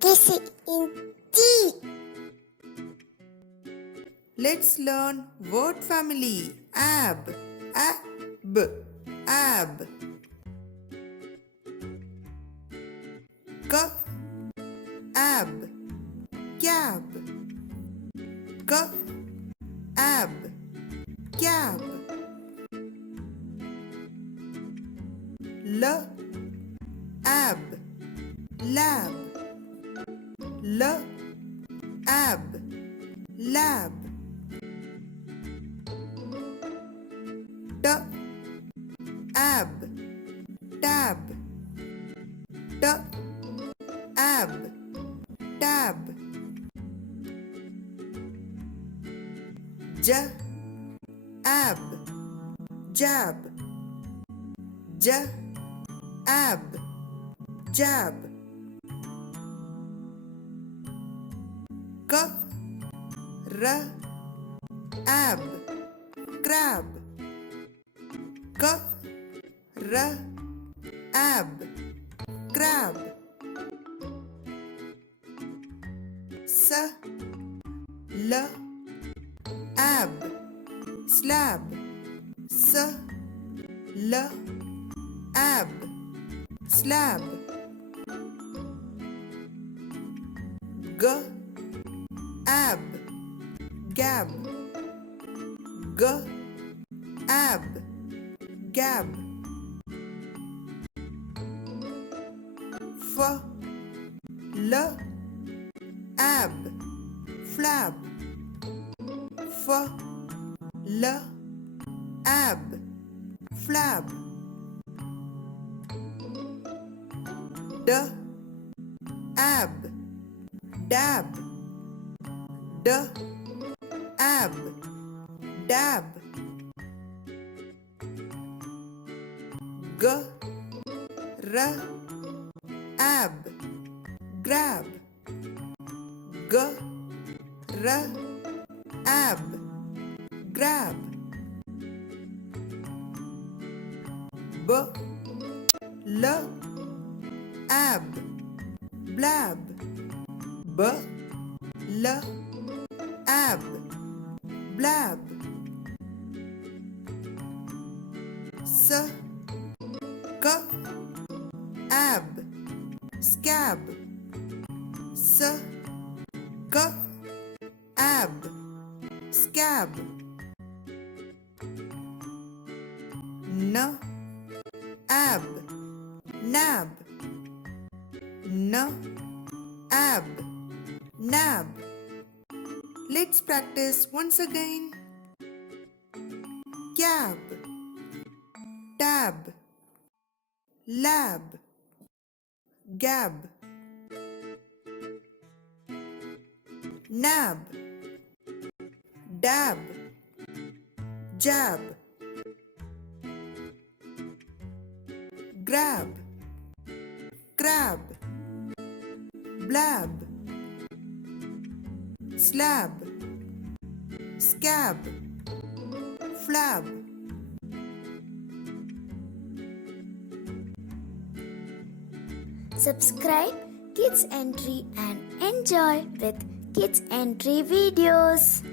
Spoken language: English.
kissing in tea. Let's learn word family. Ab, ab. Ab, cab. Ab, cab. Ab, lab. Ab, lab. Ab, tab. Ab, tab. Ab, jab. Ab, jab. Ab, crab. Ab, crab. Ab, slab. Ab, slab. Ab, gab. Ab, gab. Ab, flab. Ab, flab. Ab, dab. Ab, dab. Ab, grab. Ab, grab. Ab, blab. Ab, blab. Ab, scab. Ab, scab. Ab, nab. Ab, nab. Let's practice once again. Cab, tab, lab, gab. Nab, dab, jab. Grab, crab. Blab, slab, scab, flab. Subscribe Kids Entry and enjoy with Kids Entry videos.